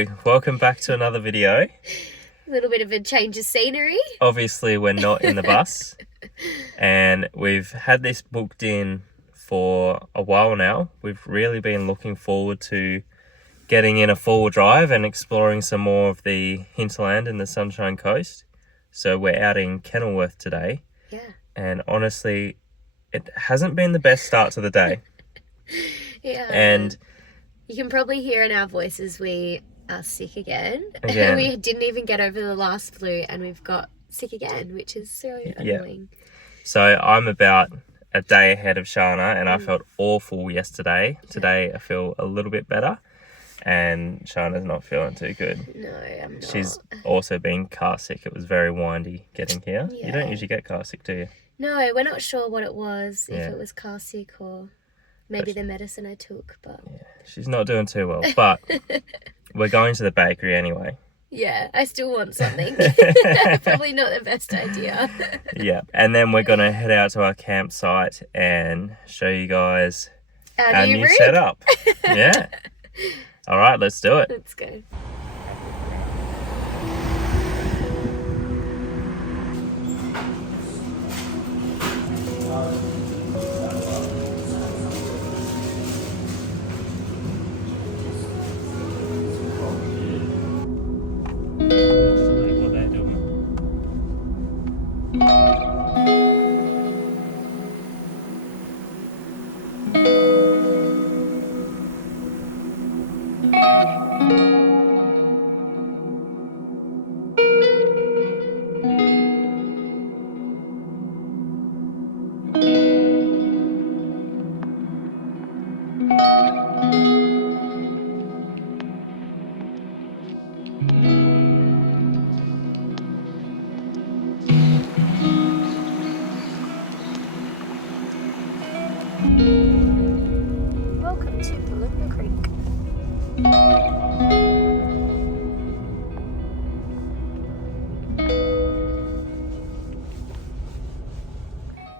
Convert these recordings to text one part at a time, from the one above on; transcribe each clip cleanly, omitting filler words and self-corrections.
So, welcome back to another video. A little bit of a change of scenery. Obviously, we're not in the bus. And we've had this booked in for a while now. We've really been looking forward to getting in a four-wheel drive and exploring some more of the hinterland and the Sunshine Coast. So we're out in Kenilworth today. Yeah. And honestly, it hasn't been the best start to the day. Yeah. And you can probably hear in our voices we are sick again. We didn't even get over the last flu and we've got sick again, which is so annoying. So I'm about a day ahead of Sharnah and I felt awful yesterday. Today I feel a little bit better and Sharnah's not feeling too good. No, I'm not. She's also been car sick. It was very windy getting here. Yeah. You don't usually get car sick, do you? No, we're not sure what it was, if it was car sick or maybe the medicine I took, but... Yeah, she's not doing too well, but we're going to the bakery anyway. Yeah, I still want something. Probably not the best idea. Yeah, and then we're going to head out to our campsite and show you guys our new setup. Yeah. All right, let's do it. Let's go. Welcome to Booloumba Creek.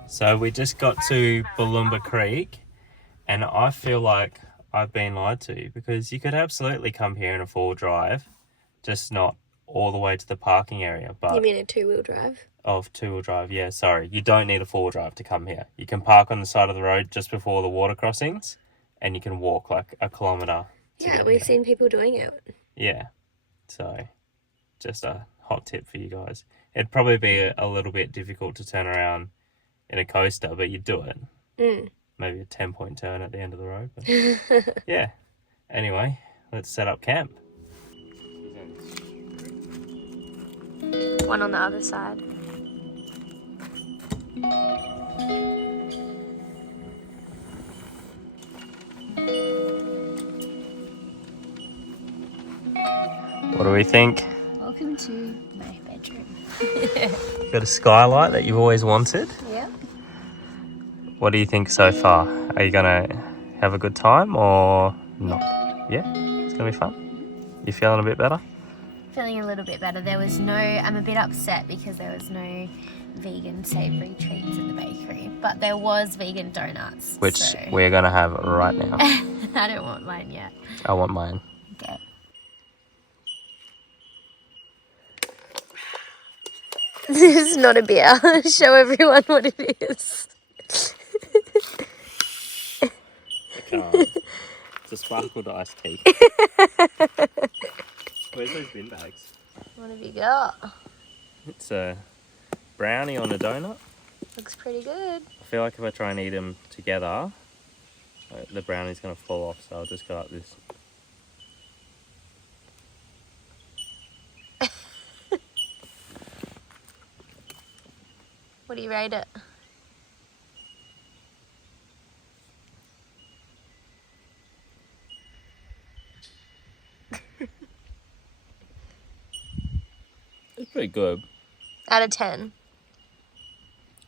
So we just got to Booloumba Creek and I feel like I've been lied to because you could absolutely come here in a four-wheel drive, just not all the way to the parking area. But You mean a two-wheel drive? Of two-wheel drive, yeah, sorry. You don't need a four-wheel drive to come here. You can park on the side of the road just before the water crossings and you can walk like a kilometre. Yeah, we've seen people doing it. Yeah, so just a hot tip for you guys. It'd probably be a little bit difficult to turn around in a coaster, but you'd do it. Maybe a 10-point turn at the end of the road. But yeah, anyway, let's set up camp. One on the other side. What do we think? Welcome to my bedroom. Got a skylight that you've always wanted. Yeah. What do you think so far? Are you gonna have a good time or not? Yeah? It's gonna be fun? You feeling a bit better? Feeling a little bit better. I'm a bit upset because there was no vegan savoury treats in the bakery, but there was vegan donuts. Which we're gonna have right now. I don't want mine yet. I want mine. Okay. This is not a beer. Show everyone what it is. It's a sparkled iced tea. Where's those bin bags? What have you got? It's a brownie on a donut. Looks pretty good. I feel like if I try and eat them together, the brownie's going to fall off, so I'll just go like this. What do you rate it? It's pretty good. Out of 10.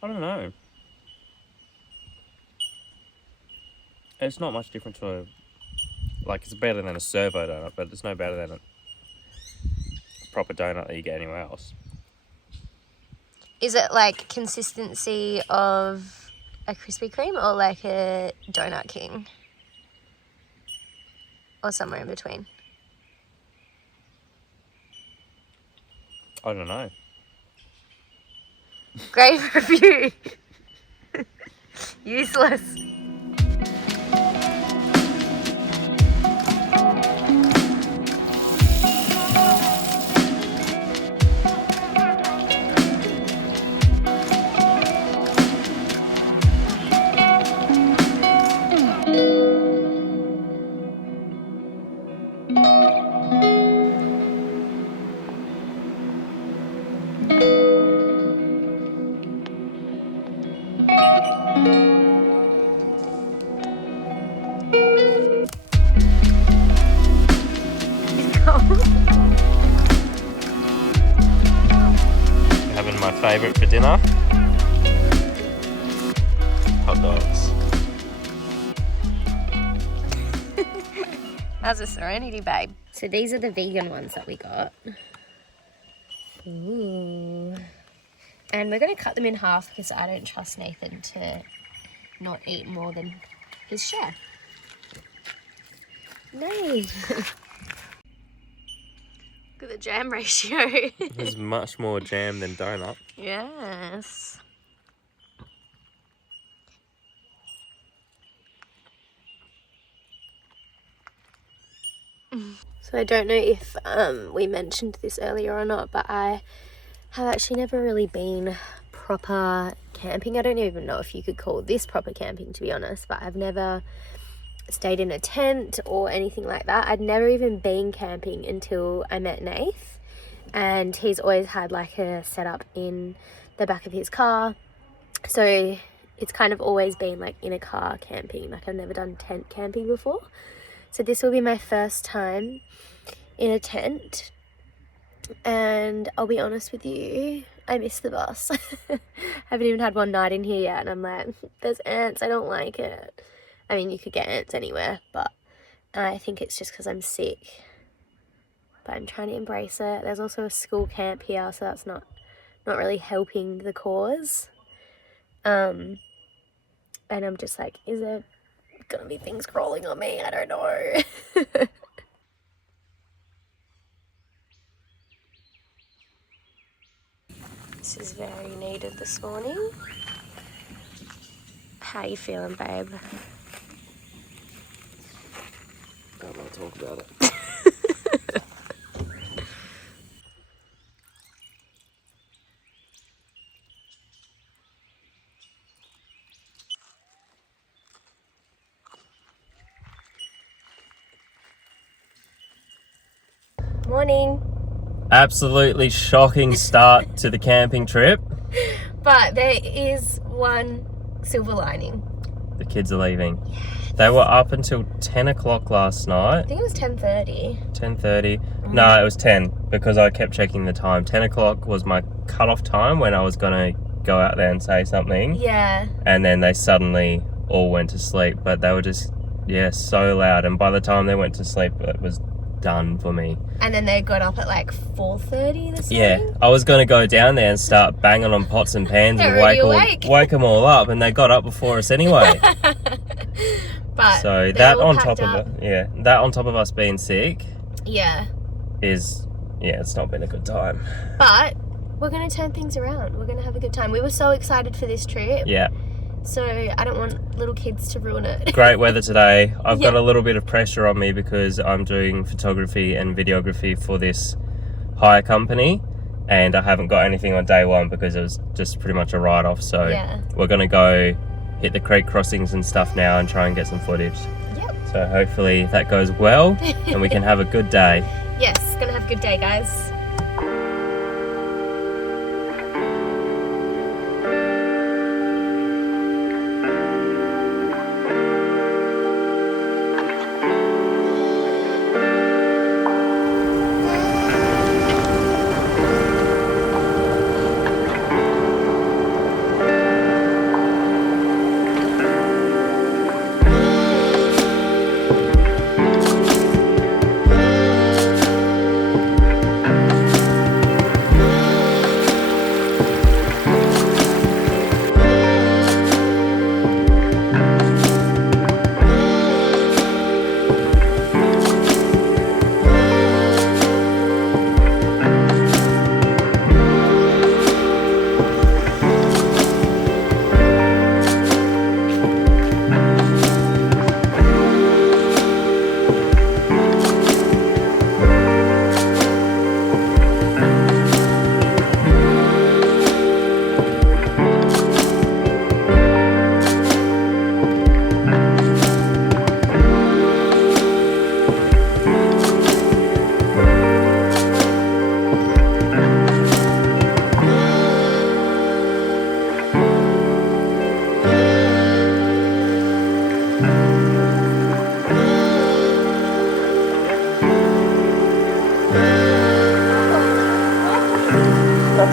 I don't know. It's not much different to a... Like, it's better than a servo donut, but it's no better than a proper donut that you get anywhere else. Is it like consistency of a Krispy Kreme or like a Donut King? Or somewhere in between? I don't know. Great review. Useless. Having my favourite for dinner. Hot dogs. How's a Serenity, babe? So these are the vegan ones that we got. Ooh. And we're going to cut them in half because I don't trust Nathan to not eat more than his share. No. Look at the jam ratio. There's much more jam than donut. Yes. So I don't know if we mentioned this earlier or not, but I have actually never really been proper camping. I don't even know if you could call this proper camping, to be honest, but I've never stayed in a tent or anything like that. I'd never even been camping until I met Nath, and he's always had like a setup in the back of his car, so it's kind of always been like in a car camping. Like I've never done tent camping before, so this will be my first time in a tent, and I'll be honest with you, I miss the bus. Haven't even had one night in here yet, and I'm like, there's ants, I don't like it. I mean, you could get ants anywhere, but I think it's just because I'm sick. But I'm trying to embrace it. There's also a school camp here, so that's not really helping the cause. And I'm just like, is there gonna be things crawling on me? I don't know. This is very needed this morning. How you feeling, babe? I don't want to talk about it. Morning. Absolutely shocking start to the camping trip. But there is one silver lining. The kids are leaving. Yes. They were up until 10 o'clock last night. I think it was 10:30. 10:30. No, it was 10 because I kept checking the time. 10 o'clock was my cutoff time when I was going to go out there and say something. Yeah. And then they suddenly all went to sleep. But they were just, so loud. And by the time they went to sleep, it was done for me. And then they got up at like 4:30 this morning? Yeah, I was going to go down there and start banging on pots and pans and wake them all up, and they got up before us anyway. But so that on top of it, that on top of us being sick, is it's not been a good time. But we're going to turn things around. We're going to have a good time. We were so excited for this trip. Yeah. So I don't want little kids to ruin it. Great weather today. I've got a little bit of pressure on me because I'm doing photography and videography for this hire company, and I haven't got anything on day one because it was just pretty much a write-off. So we're going to go hit the creek crossings and stuff now and try and get some footage. Yep. So hopefully that goes well and we can have a good day. Yes, gonna have a good day, guys.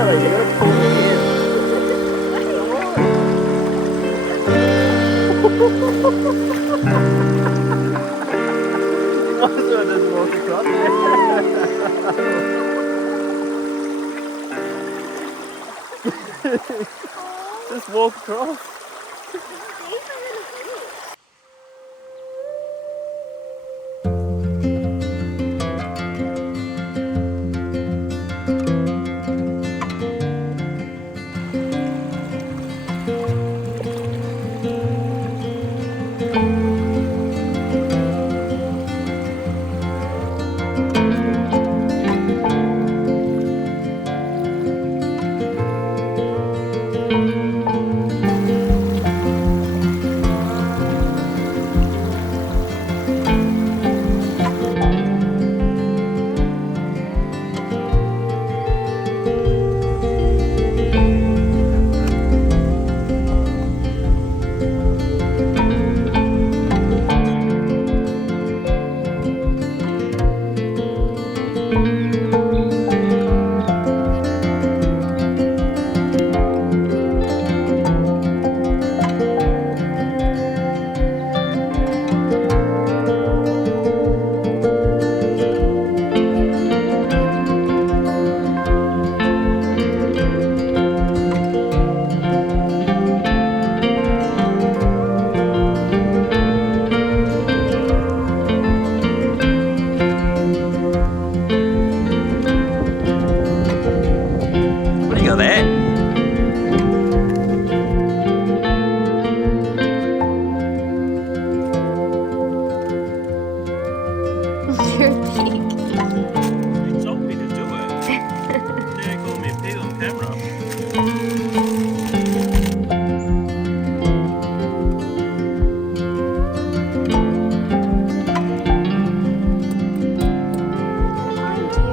You gotta pull me in. Might as well just walk across there. Just walk across. What do you got there? You're big. They told me to do it. They called me pig on camera. Behind you.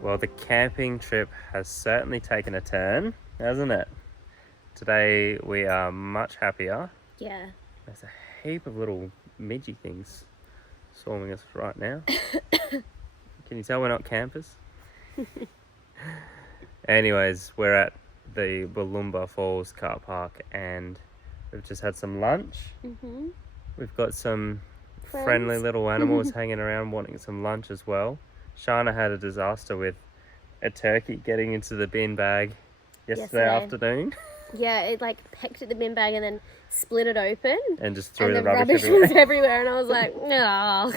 Well, the camping trip has certainly taken a turn, hasn't it? Today we are much happier. Yeah. There's a heap of little midgy things swarming us right now. Can you tell we're not campers? Anyways, we're at the Booloumba Falls car park and we've just had some lunch. We've got some friendly little animals hanging around wanting some lunch as well. Sharnah had a disaster with a turkey getting into the bin bag yesterday afternoon. Yeah, it like pecked at the bin bag and then split it open. And just threw the rubbish everywhere. was everywhere. And I was like, no.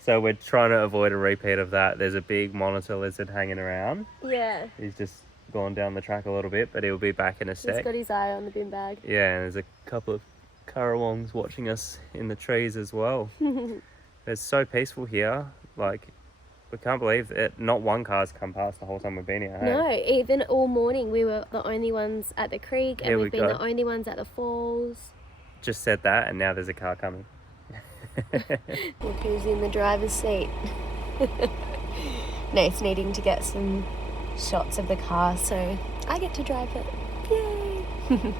So we're trying to avoid a repeat of that. There's a big monitor lizard hanging around. Yeah. He's just gone down the track a little bit, but he'll be back in a sec. He's got his eye on the bin bag. Yeah, and there's a couple of currawongs watching us in the trees as well. It's so peaceful here. Like, we can't believe it. Not one car's come past the whole time we've been here. Hey? No, even all morning we were the only ones at the creek and we've been the only ones at the falls. Just said that and now there's a car coming. Look who's in the driver's seat. Nate's needing to get some shots of the car, so I get to drive it. Yay!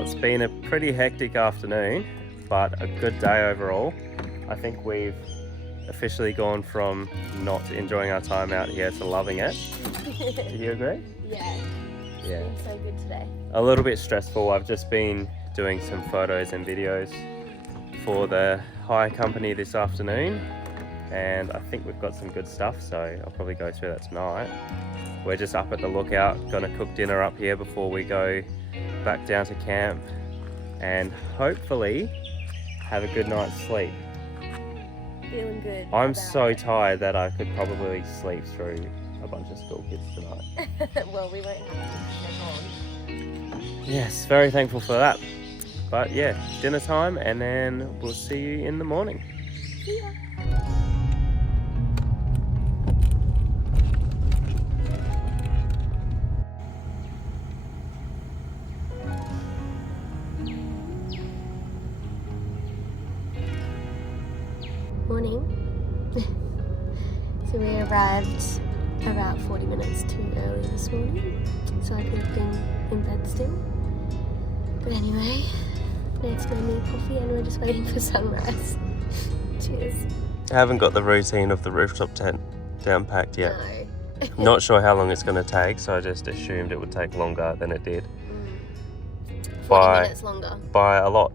It's been a pretty hectic afternoon, but a good day overall. I think we've officially gone from not enjoying our time out here to loving it. Do you agree? Yeah. Yeah. It's been so good today. A little bit stressful. I've just been doing some photos and videos for the hire company this afternoon, and I think we've got some good stuff, so I'll probably go through that tonight. We're just up at the lookout, gonna cook dinner up here before we go back down to camp and hopefully have a good night's sleep. Feeling good. I'm so tired that I could probably sleep through a bunch of school kids tonight. Well, we won't have to check on. Yes, very thankful for that. But yeah, dinner time and then we'll see you in the morning. See ya. Morning. So we arrived about 40 minutes too early this morning, so I could have been in bed still. But anyway, Nate's made me a coffee and we're just waiting for sunrise. Cheers. I haven't got the routine of the rooftop tent down packed yet. No. Not sure how long it's going to take, so I just assumed it would take longer than it did. 40 minutes longer. By a lot.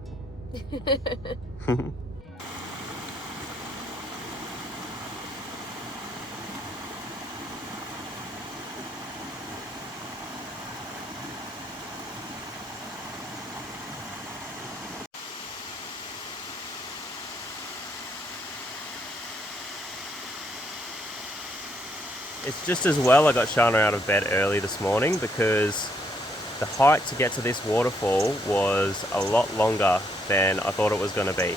It's just as well I got Sharnah out of bed early this morning because the hike to get to this waterfall was a lot longer than I thought it was going to be.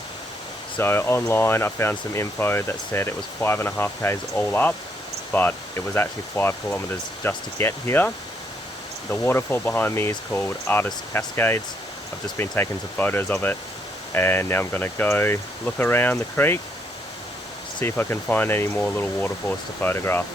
So online I found some info that said it was 5.5 k's all up, but it was actually 5 kilometers just to get here. The waterfall behind me is called Artist Cascades. I've just been taking some photos of it and now I'm going to go look around the creek, see if I can find any more little waterfalls to photograph.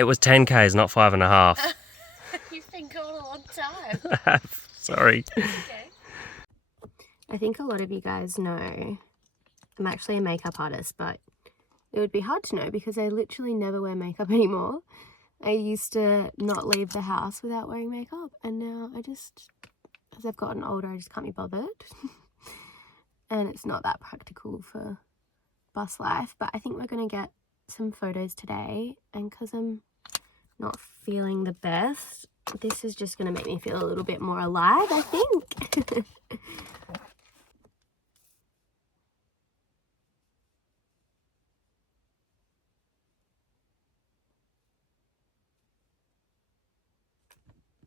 It was 10 Ks, not 5.5. You've been gone a long time. Sorry. Okay. I think a lot of you guys know I'm actually a makeup artist, but it would be hard to know because I literally never wear makeup anymore. I used to not leave the house without wearing makeup, and now as I've gotten older, I just can't be bothered. And it's not that practical for bus life, but I think we're going to get some photos today, and because I'm not feeling the best, this is just going to make me feel a little bit more alive, I think.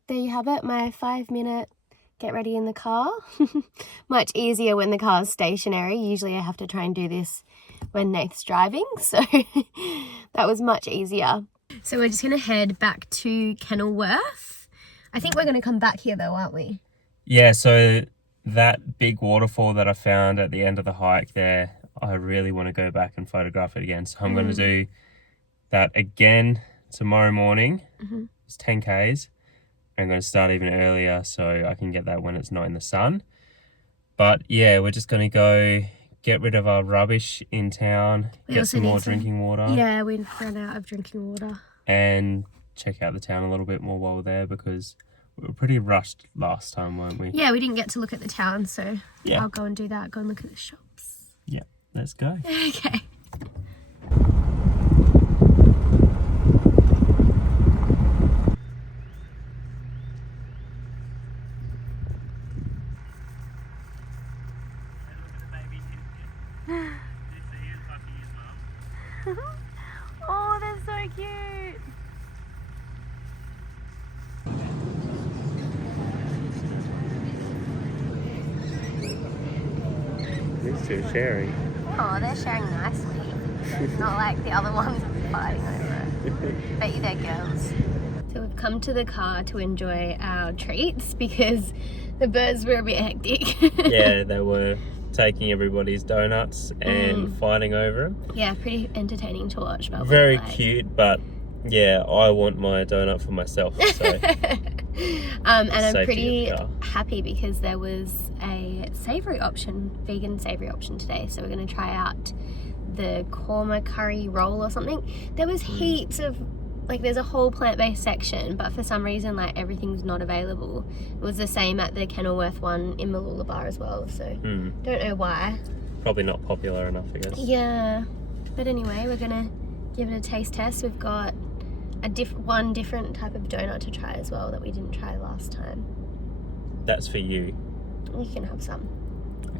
There you have it, my 5-minute get ready in the car. Much easier when the car's stationary. Usually I have to try and do this when Nath's driving, so that was much easier. So we're just going to head back to Kenilworth. I think we're going to come back here though, aren't we? Yeah, so that big waterfall that I found at the end of the hike there, I really want to go back and photograph it again. So I'm going to do that again tomorrow morning. It's 10 Ks. I'm going to start even earlier so I can get that when it's not in the sun. But yeah, we're just going to go get rid of our rubbish in town, get some more drinking water. Yeah, we ran out of drinking water. And check out the town a little bit more while we're there because we were pretty rushed last time, weren't we? Yeah, we didn't get to look at the town, so yeah. I'll go and do that. Go and look at the shops. Yeah, let's go. Okay. Oh, they're so cute. These two are sharing. Oh, they're sharing nicely. Not like the other ones fighting over it. Bet you they're girls. So we've come to the car to enjoy our treats because the birds were a bit hectic. Yeah, they were taking everybody's donuts and fighting over them. Yeah, pretty entertaining to watch. But very cute, but yeah, I want my donut for myself. So. And I'm pretty happy because there was a savoury option, vegan savoury option today. So we're going to try out the korma curry roll or something. There was heaps of, like, there's a whole plant-based section, but for some reason, like, everything's not available. It was the same at the Kenilworth one in Booloumba as well, so don't know why. Probably not popular enough, I guess. Yeah, but anyway, we're gonna give it a taste test. We've got one different type of donut to try as well that we didn't try last time. That's for you. You can have some.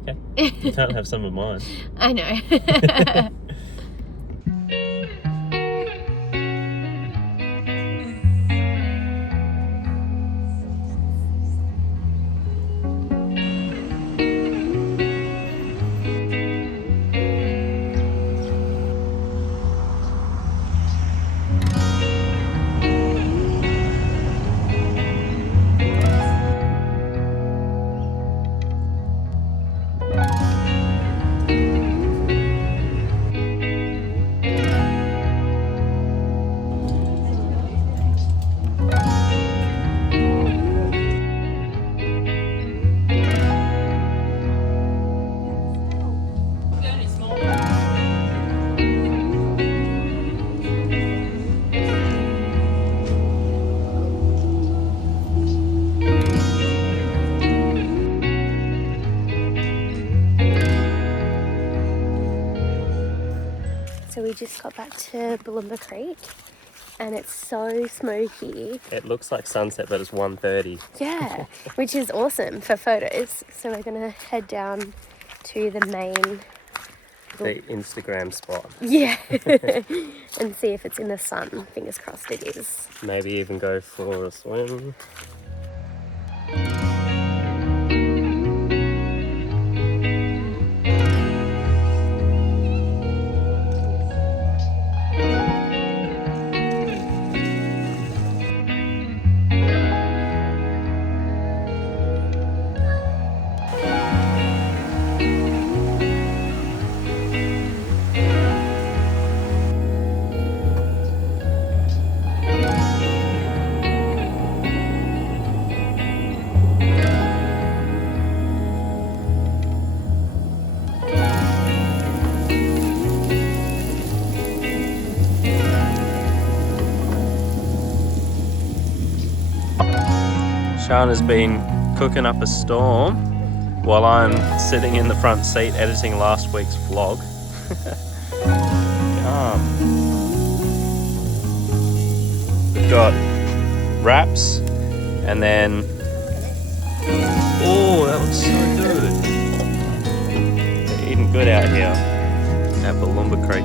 Okay. You can't have some of mine. I know. So we just got back to Booloumba Creek and it's so smoky. It looks like sunset, but it's 1:30. Yeah, which is awesome for photos. So we're going to head down to the main... The Instagram spot. Yeah, and see if it's in the sun. Fingers crossed it is. Maybe even go for a swim. Sharnah's been cooking up a storm while I'm sitting in the front seat editing last week's vlog. We've got wraps and then... Oh, that looks so good. They're eating good out here at Booloumba Creek.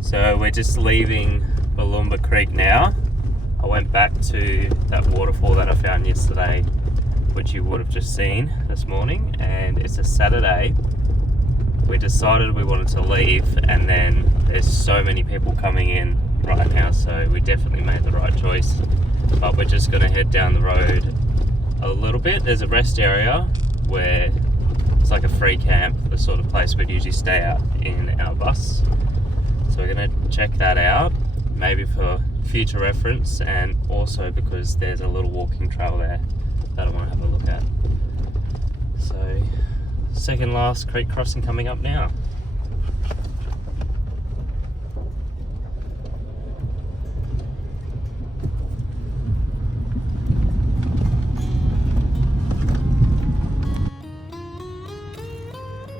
So we're just leaving Booloumba Creek now. I went back to that waterfall that I found yesterday, which you would have just seen this morning, and it's a Saturday. We decided we wanted to leave, and then there's so many people coming in right now, so we definitely made the right choice. But we're just going to head down the road a little bit. There's a rest area where it's like a free camp, the sort of place we'd usually stay out in our bus. So we're going to check that out, maybe for future reference, and also because there's a little walking trail there that I want to have a look at. So, second last creek crossing coming up now.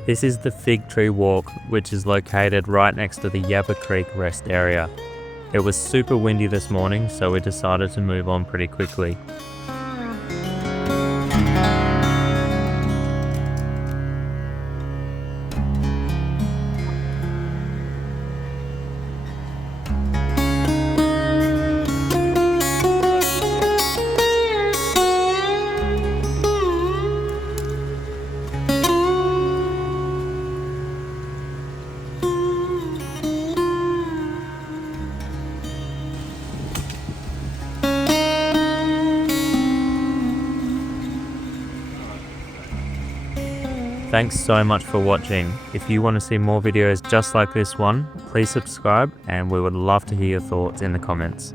This is the Fig Tree Walk, which is located right next to the Yabba Creek rest area. It was super windy this morning, so we decided to move on pretty quickly. Thanks so much for watching. If you want to see more videos just like this one, please subscribe, and we would love to hear your thoughts in the comments.